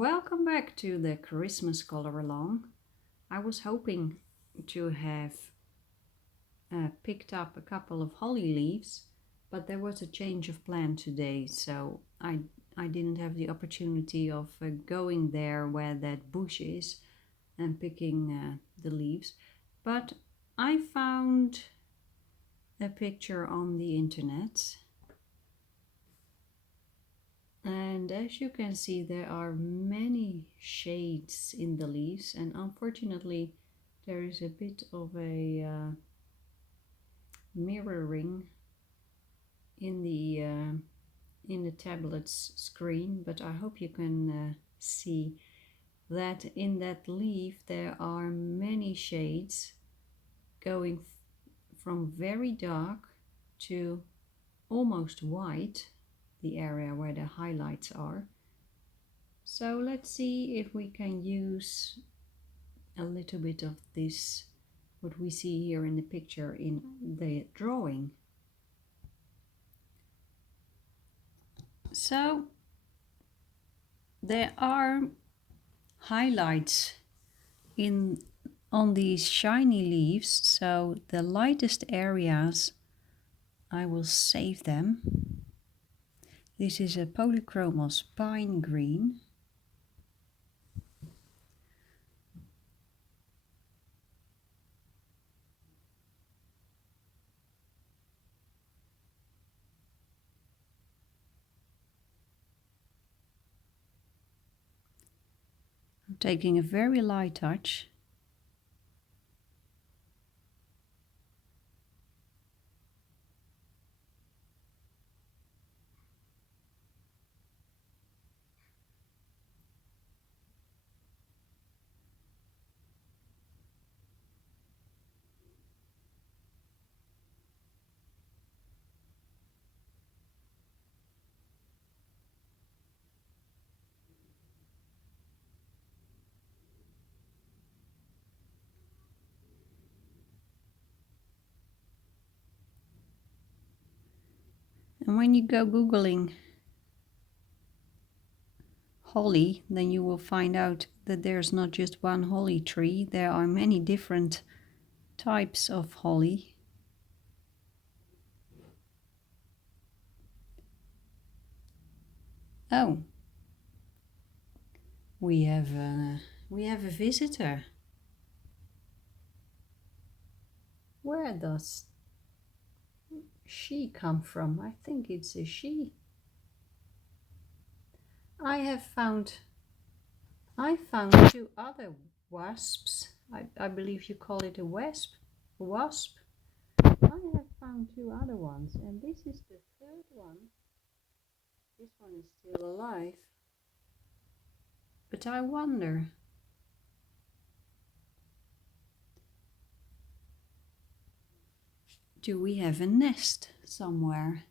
Welcome back to the Christmas color along. I was hoping to have picked up a couple of holly leaves, but there was a change of plan today, so I didn't have the opportunity of going there where that bush is and picking the leaves. But I found a picture on the internet. And as you can see, there are many shades in the leaves, and unfortunately there is a bit of a mirroring in the tablet's screen, but I hope you can see that in that leaf there are many shades going from very dark to almost white, the area where the highlights are. So let's see if we can use a little bit of this, what we see here in the picture, in the drawing. So there are highlights on these shiny leaves, so the lightest areas I will save them. This is a Polychromos pine green. I'm taking a very light touch. And when you go Googling holly, then you will find out that there's not just one holly tree, there are many different types of holly. Oh, we have a visitor. Where does she come from? I think it's a she. I found two other wasps. I believe you call it a wasp. I have found two other ones, and this is the third one. This one is still alive. But I wonder, do we have a nest somewhere?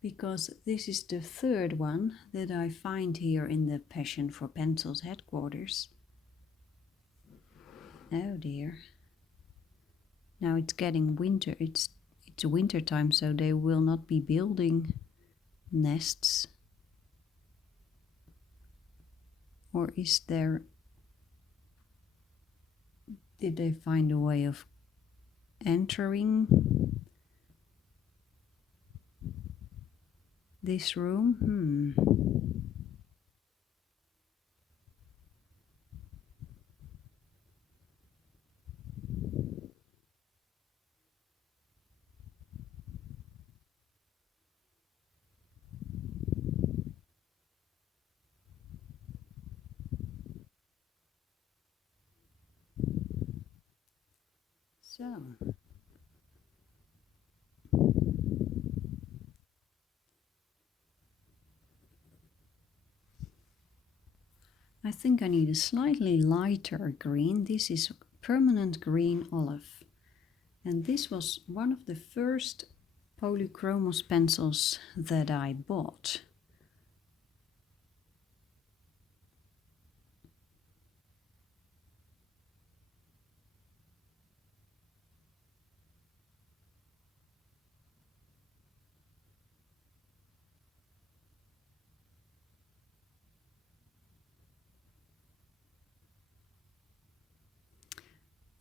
Because this is the third one that I find here in the Passion for Pencils headquarters. Oh dear. Now it's getting winter. It's winter time, so they will not be building nests. Or is there... Did they find a way of entering this room? So, I think I need a slightly lighter green. This is permanent green olive. And this was one of the first Polychromos pencils that I bought.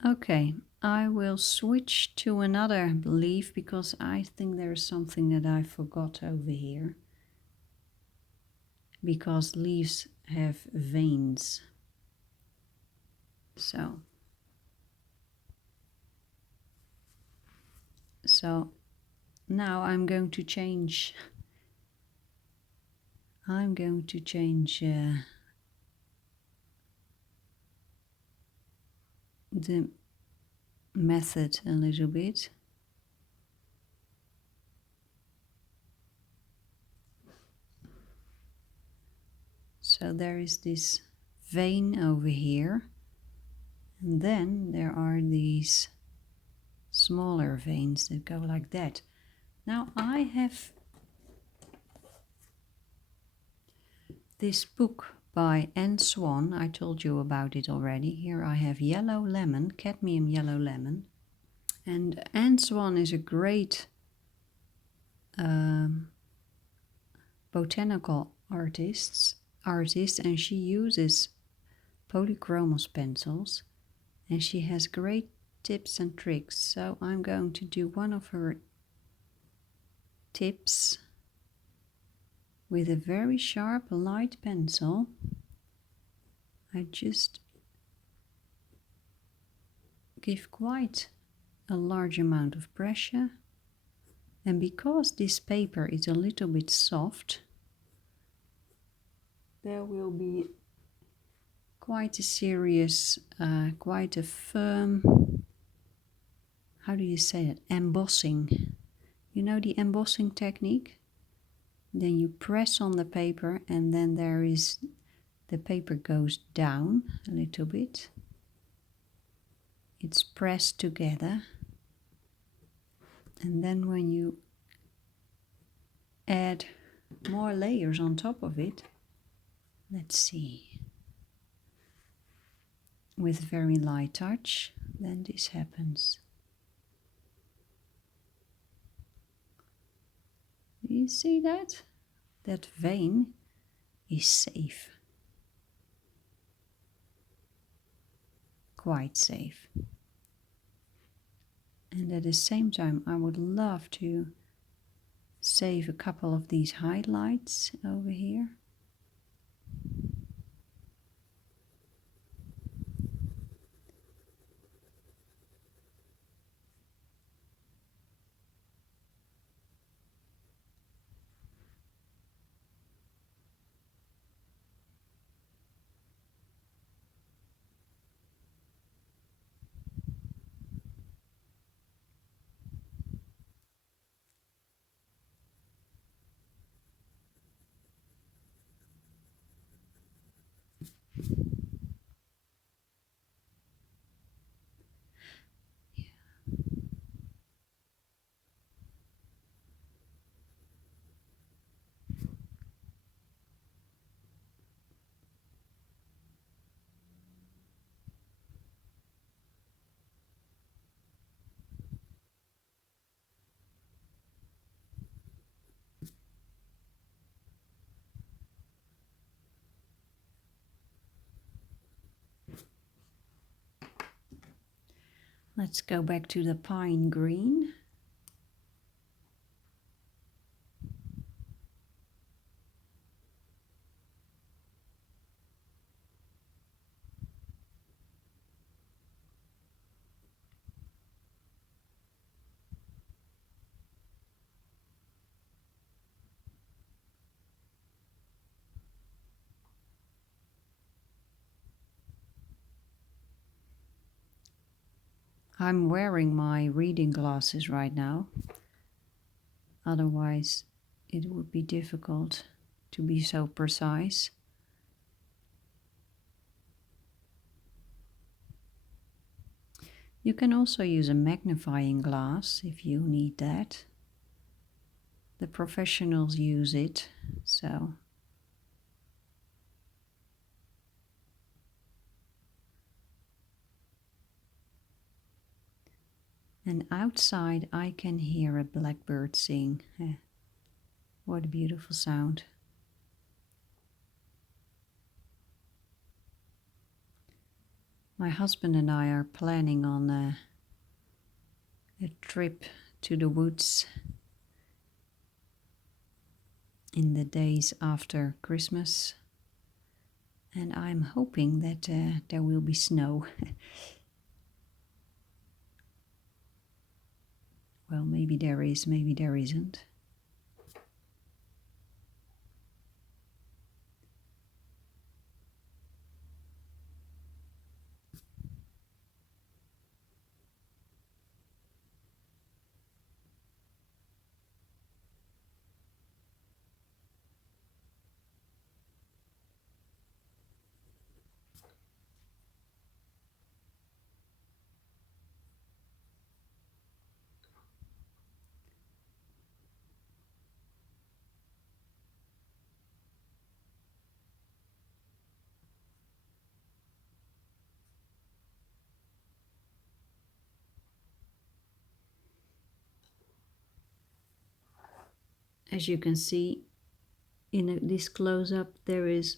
Okay, I will switch to another leaf because I think there's something that I forgot over here. Because leaves have veins. So now I'm going to change. The method a little bit. So there is this vein over here, and then there are these smaller veins that go like that. Now I have this book by Anne Swan. I told you about it already. Here I have yellow lemon, cadmium yellow lemon. And Anne Swan is a great botanical artist, and she uses Polychromos pencils, and she has great tips and tricks. So I'm going to do one of her tips with a very sharp light pencil. I just give quite a large amount of pressure, and because this paper is a little bit soft, there will be quite a serious, quite a firm, how do you say it, embossing. You know the embossing technique? Then you press on the paper and then the paper goes down a little bit. It's pressed together. And then when you add more layers on top of it, let's see, with very light touch, then this happens. Do you see that? That vein is safe. Quite safe. And at the same time, I would love to save a couple of these highlights over here. Let's go back to the pine green. I'm wearing my reading glasses right now. Otherwise, it would be difficult to be so precise. You can also use a magnifying glass if you need that. The professionals use it, so. And outside I can hear a blackbird sing. What a beautiful sound. My husband and I are planning on a trip to the woods in the days after Christmas, and I'm hoping that there will be snow. Well, maybe there is, maybe there isn't. As you can see in this close-up, there is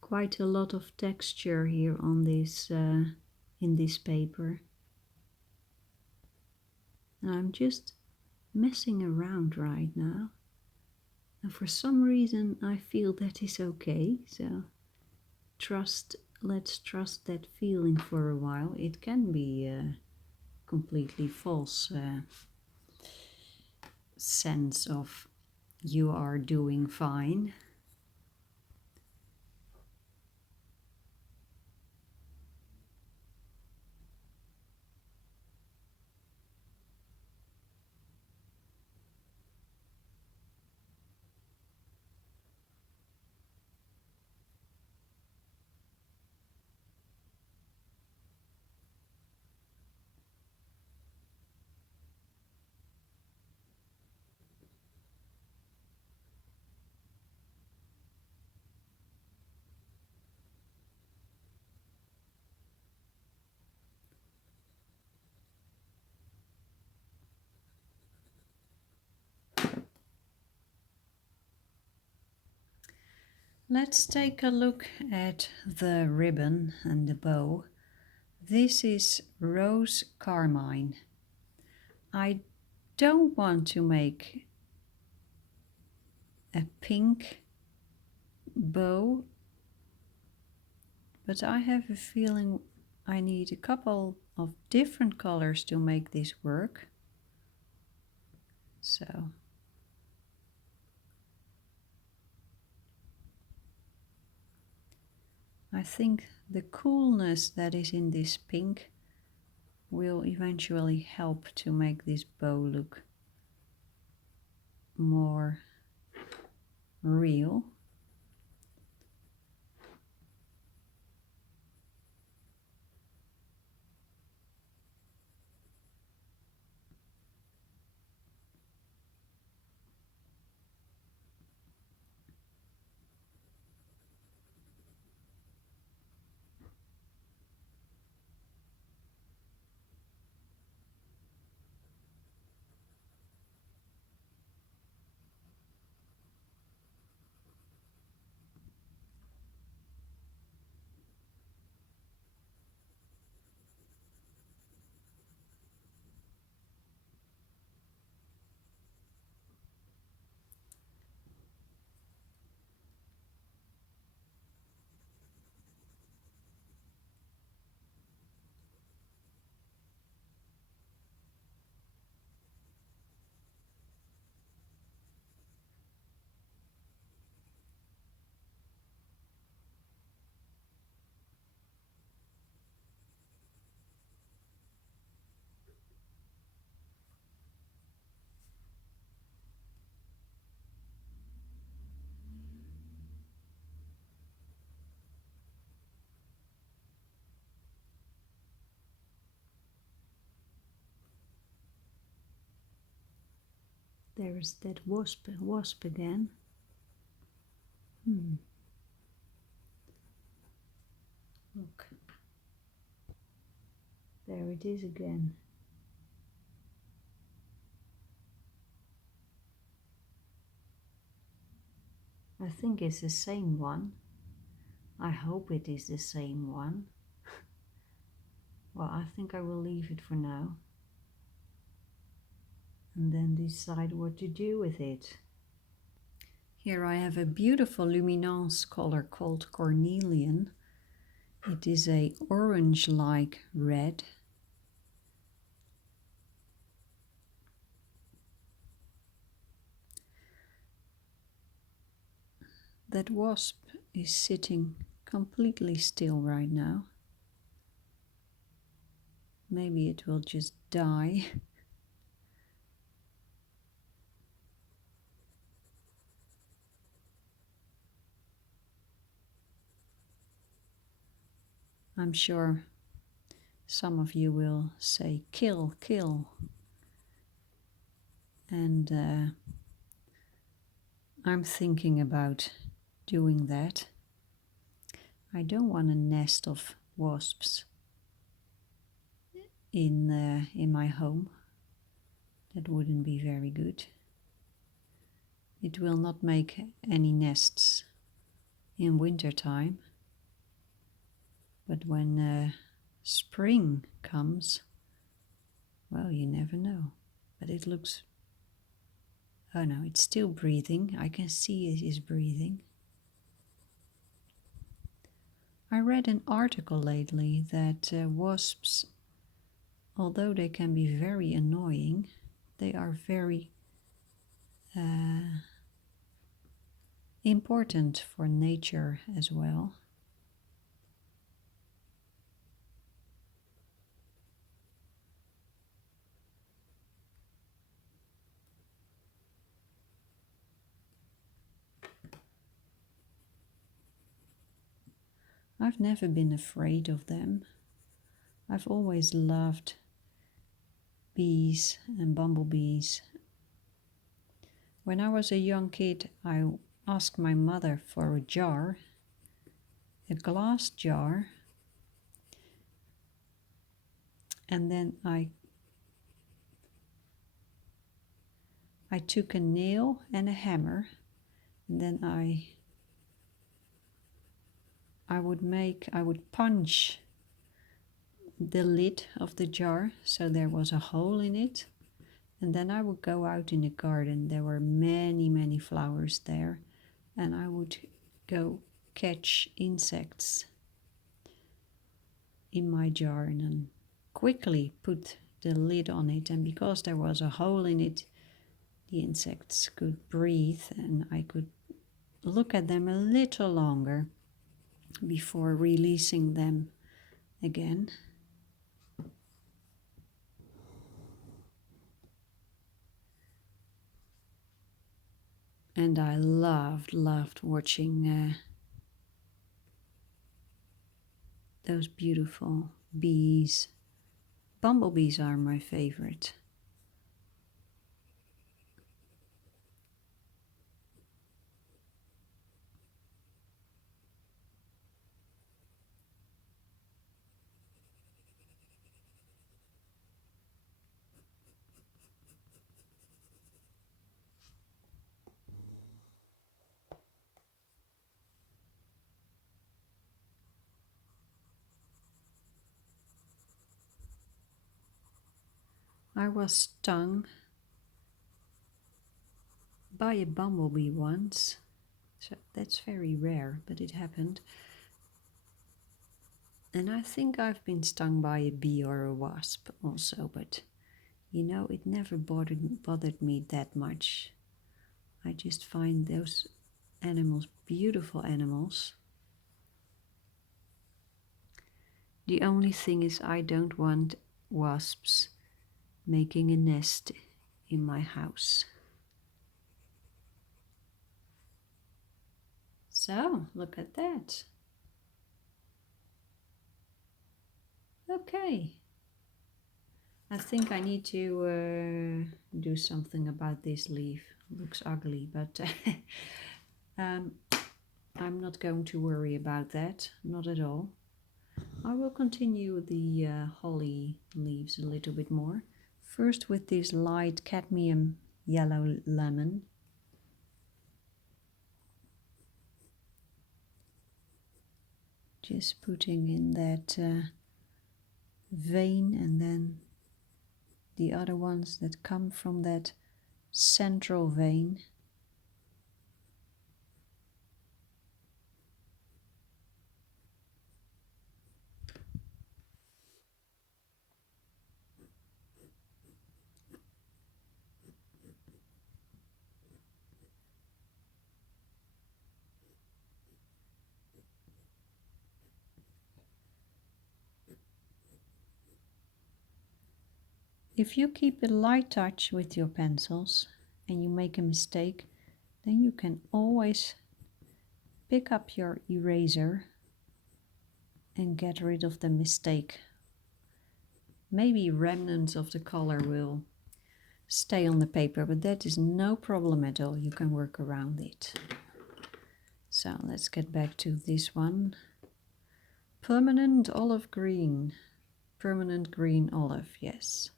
quite a lot of texture here on this in this paper. I'm just messing around right now, and for some reason I feel that is okay, so let's trust that feeling for a while. It can be a completely false sense of you are doing fine. Let's take a look at the ribbon and the bow. This is rose carmine. I don't want to make a pink bow, but I have a feeling I need a couple of different colors to make this work. So I think the coolness that is in this pink will eventually help to make this bow look more real. There is that wasp again. Look, there it is again. I think it's the same one, I hope it is the same one. Well, I think I will leave it for now and then decide what to do with it. Here I have a beautiful luminance color called Cornelian. It is a orange-like red. That wasp is sitting completely still right now. Maybe it will just die. I'm sure some of you will say, kill, kill. And I'm thinking about doing that. I don't want a nest of wasps in my home. That wouldn't be very good. It will not make any nests in winter time. But when spring comes, well, you never know. But it looks... Oh no, it's still breathing. I can see it is breathing. I read an article lately that wasps, although they can be very annoying, they are very important for nature as well. I've never been afraid of them. I've always loved bees and bumblebees. When I was a young kid, I asked my mother for a jar, a glass jar, and then I took a nail and a hammer, and then I would punch the lid of the jar so there was a hole in it, and then I would go out in the garden. There were many flowers there, and I would go catch insects in my jar and then quickly put the lid on it, and because there was a hole in it, the insects could breathe and I could look at them a little longer before releasing them again. And I loved watching those beautiful bees. Bumblebees are my favorite. I was stung by a bumblebee once, so that's very rare, but it happened. And I think I've been stung by a bee or a wasp also, but you know, it never bothered me that much. I just find those animals beautiful animals. The only thing is I don't want wasps making a nest in my house. So, look at that. Okay. I think I need to do something about this leaf. It looks ugly, but I'm not going to worry about that, not at all. I will continue the holly leaves a little bit more. First with this light cadmium yellow lemon. Just putting in that vein, and then the other ones that come from that central vein. If you keep a light touch with your pencils and you make a mistake, then you can always pick up your eraser and get rid of the mistake. Maybe remnants of the color will stay on the paper, but that is no problem at all. You can work around it. So let's get back to this one. Permanent olive green. Permanent green olive, yes.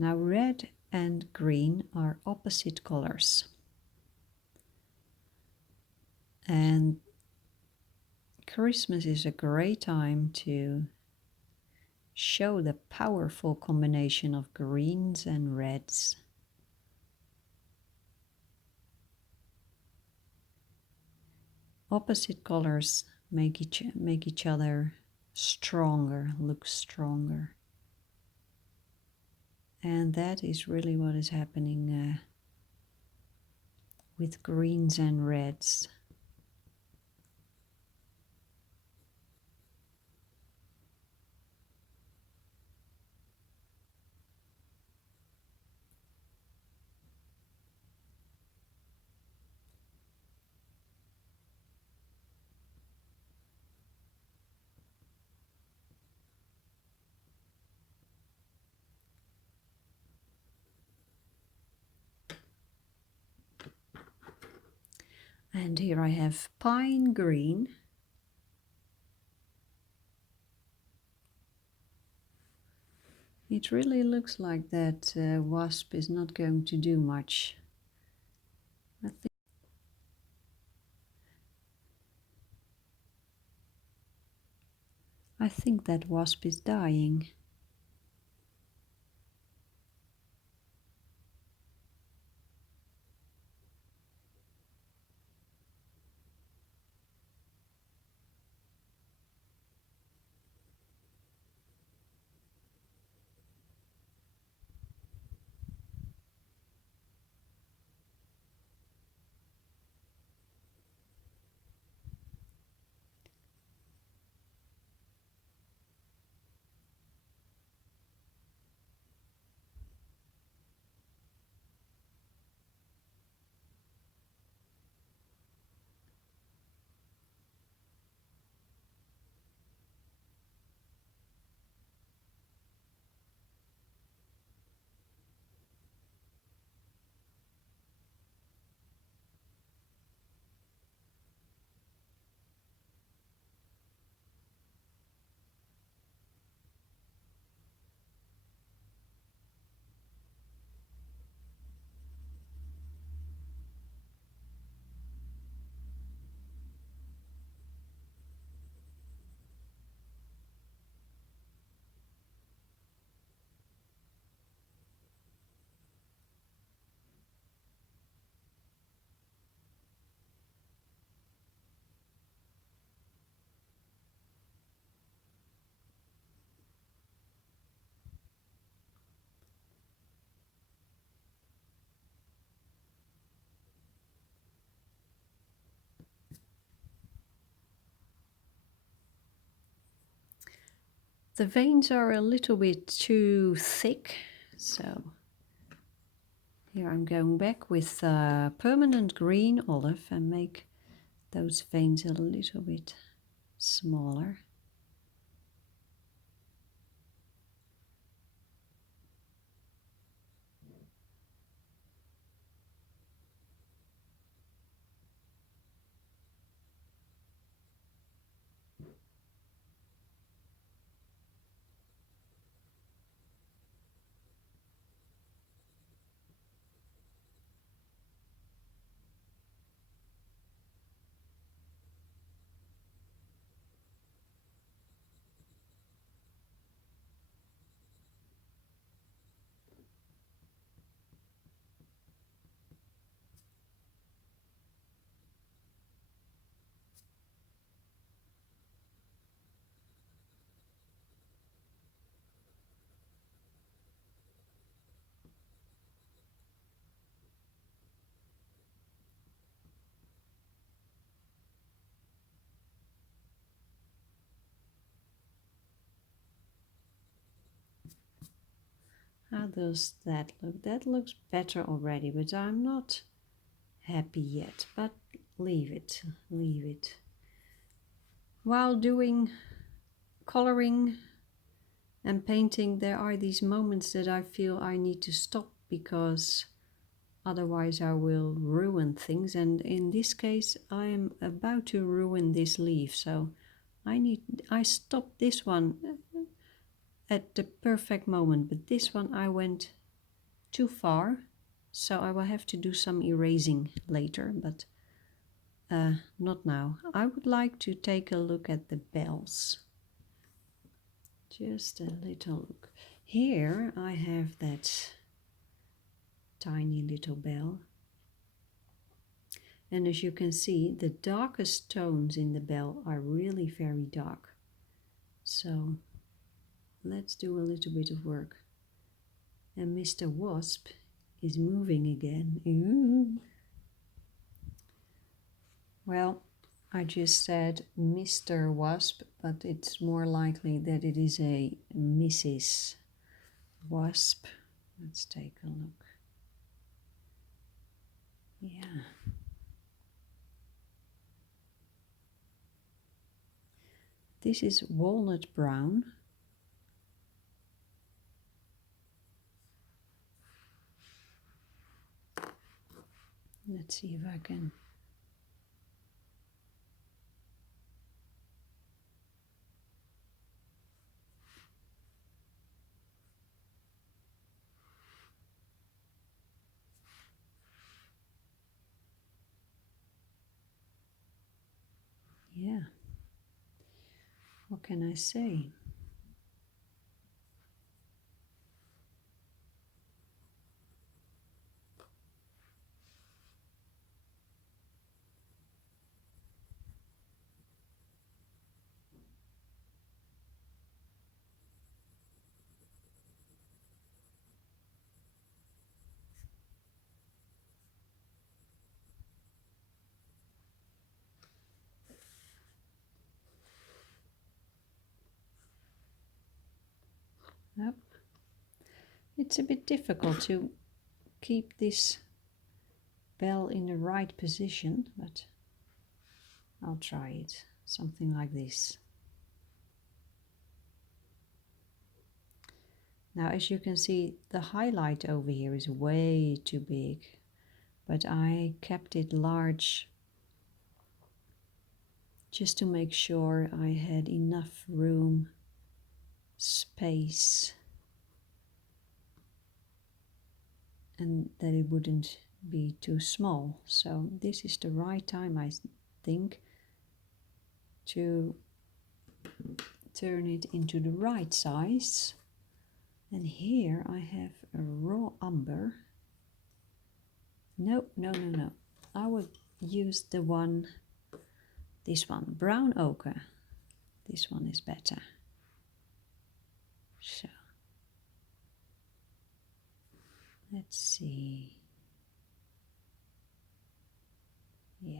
Now red and green are opposite colors. And Christmas is a great time to show the powerful combination of greens and reds. Opposite colors make each other stronger, look stronger. And that is really what is happening with greens and reds. And here I have pine green. It really looks like that wasp is not going to do much. I think that wasp is dying. The veins are a little bit too thick, so here I'm going back with permanent green olive and make those veins a little bit smaller. How does that look? That looks better already, but I'm not happy yet. But leave it, leave it. While doing coloring and painting, there are these moments that I feel I need to stop because otherwise I will ruin things. And in this case, I am about to ruin this leaf, so I stopped this one at the perfect moment, but this one I went too far, so I will have to do some erasing later, but not now. I would like to take a look at the bells. Just a little look. Here I have that tiny little bell. And as you can see, the darkest tones in the bell are really very dark. So let's do a little bit of work. And Mr. Wasp is moving again. Ooh. Well, I just said Mr. Wasp, but it's more likely that it is a Mrs. Wasp. Let's take a look. Yeah. This is walnut brown. Let's see if I can. Yeah. What can I say? Yep. It's a bit difficult to keep this bell in the right position, but I'll try it. Something like this. Now, as you can see, the highlight over here is way too big, but I kept it large just to make sure I had enough room, space, and that it wouldn't be too small. So this is the right time, I think, to turn it into the right size. And here I have a raw umber. No. I would use the one, this one, brown ochre. This one is better. So let's see. Yeah.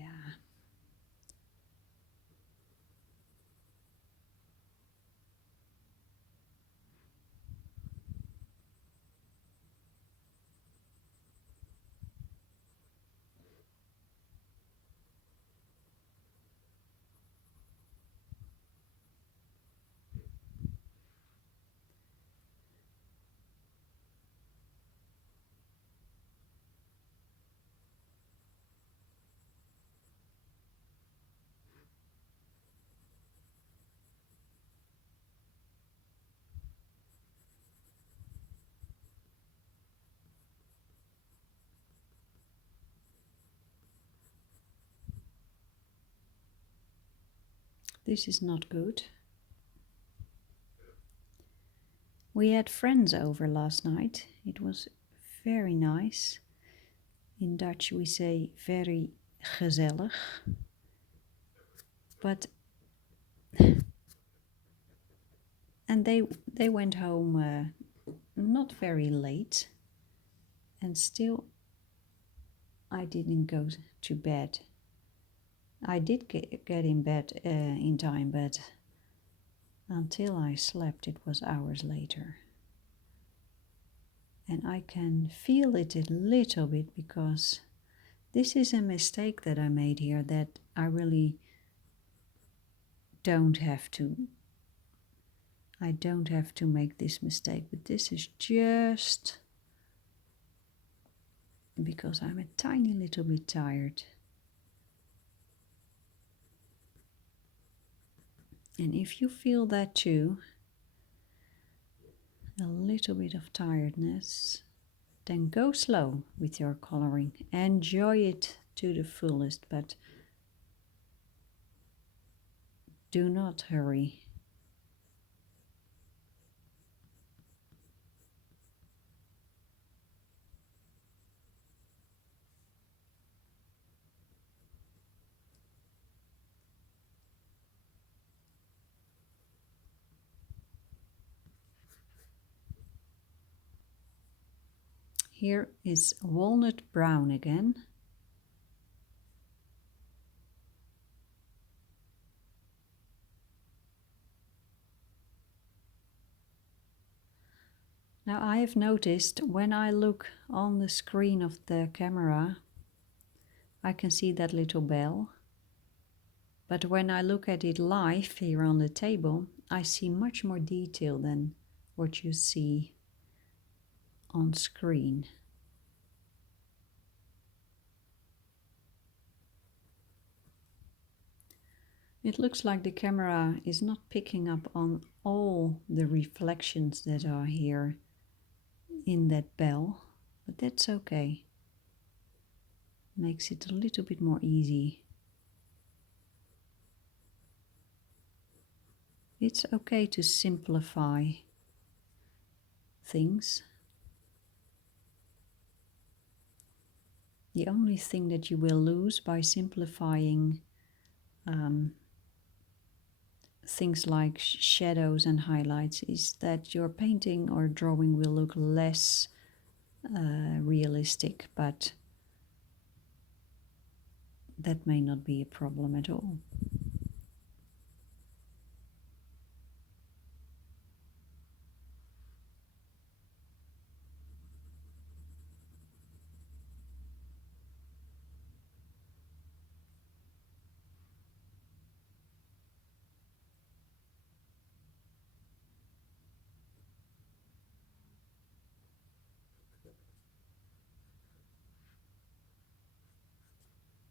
This is not good. We had friends over last night. It was very nice. In Dutch we say very gezellig. But and they went home not very late, and still I didn't go to bed. I did get in bed in time, but until I slept it was hours later. And I can feel it a little bit because this is a mistake that I made here that I really don't have to. I don't have to make this mistake, but this is just because I'm a tiny little bit tired. And if you feel that too, a little bit of tiredness, then go slow with your coloring. Enjoy it to the fullest, but do not hurry. Here is walnut brown again. Now I have noticed when I look on the screen of the camera, I can see that little bell. But when I look at it live here on the table, I see much more detail than what you see on screen. It looks like the camera is not picking up on all the reflections that are here in that bell, but that's okay. Makes it a little bit more easy. It's okay to simplify things. The only thing that you will lose by simplifying things like shadows and highlights is that your painting or drawing will look less realistic, but that may not be a problem at all.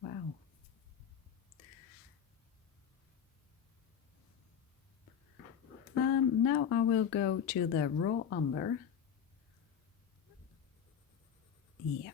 Wow. Now I will go to the raw umber. Yeah.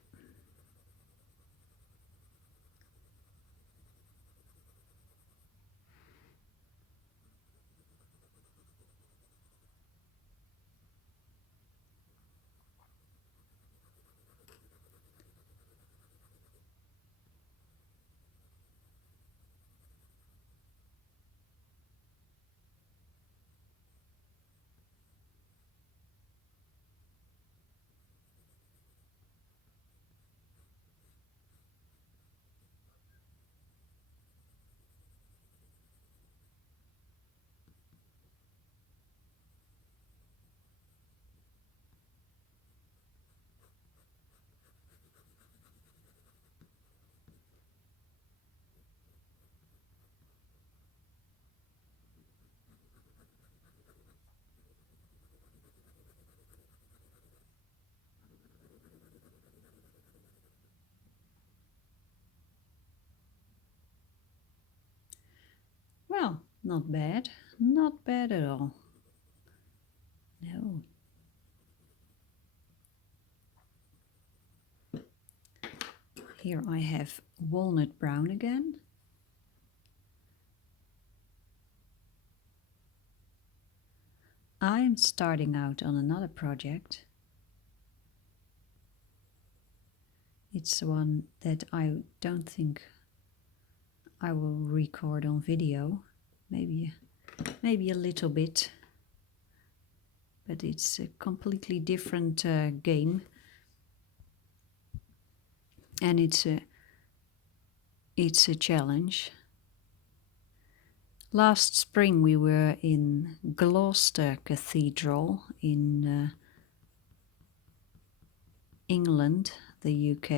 Well, not bad. Not bad at all. No. Here I have walnut brown again. I'm starting out on another project. It's one that I don't think I will record on video. Maybe a little bit. But it's a completely different game. And it's a challenge. Last spring we were in Gloucester Cathedral in England, the UK.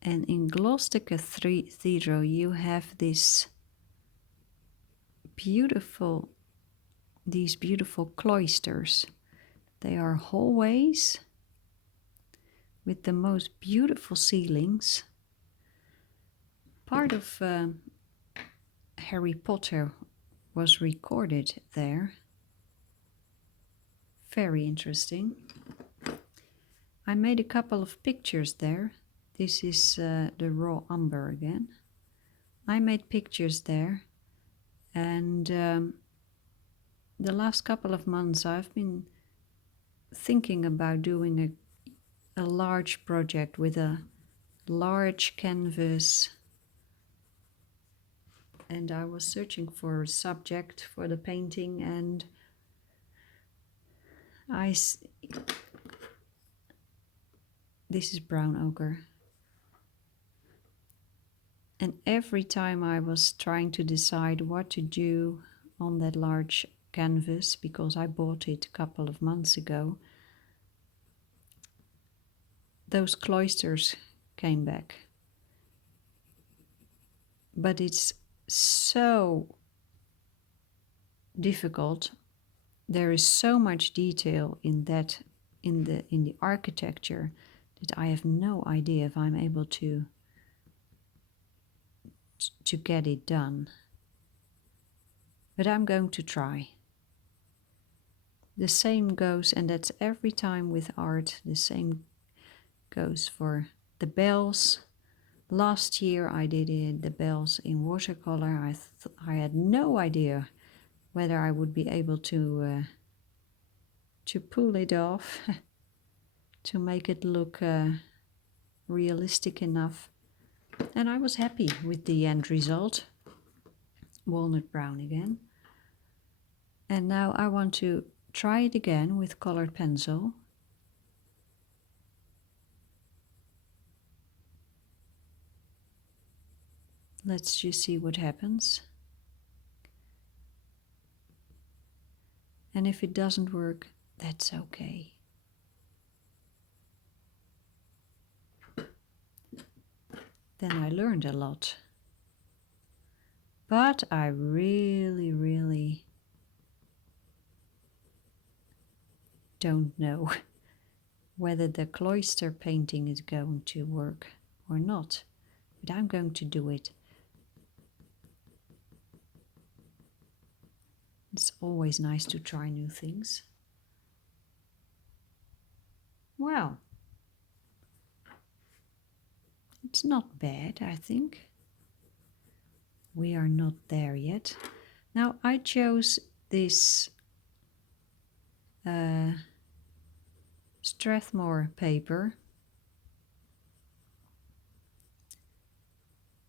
And in Gloucester Cathedral you have these beautiful cloisters. They are hallways with the most beautiful ceilings. Part of Harry Potter was recorded there. Very interesting. I made a couple of pictures there. This is the raw umber again. I made pictures there, and the last couple of months I've been thinking about doing a large project with a large canvas, and I was searching for a subject for the painting, and this is brown ochre. And every time I was trying to decide what to do on that large canvas, because I bought it a couple of months ago, those cloisters came back. But it's so difficult. There is so much detail in that, in the architecture, that I have no idea if I'm able to get it done. But I'm going to try. The same goes, and that's every time with art, the same goes for the bells. Last year I did the bells in watercolor. I had no idea whether I would be able to pull it off, to make it look realistic enough. And I was happy with the end result. Walnut brown again. And now I want to try it again with colored pencil. Let's just see what happens. And if it doesn't work, that's okay. Then I learned a lot. But I really don't know whether the cloister painting is going to work or not. But I'm going to do it. It's always nice to try new things. Well, it's not bad, I think. We are not there yet. Now I chose this Strathmore paper,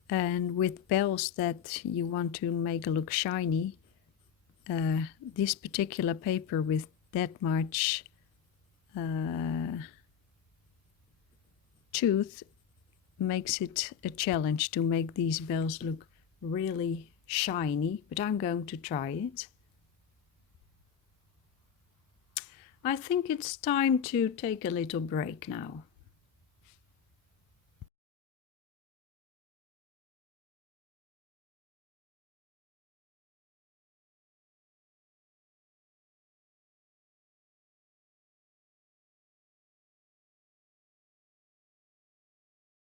and with bells that you want to make look shiny, this particular paper with that much tooth makes it a challenge to make these bells look really shiny, but I'm going to try it. I think it's time to take a little break now.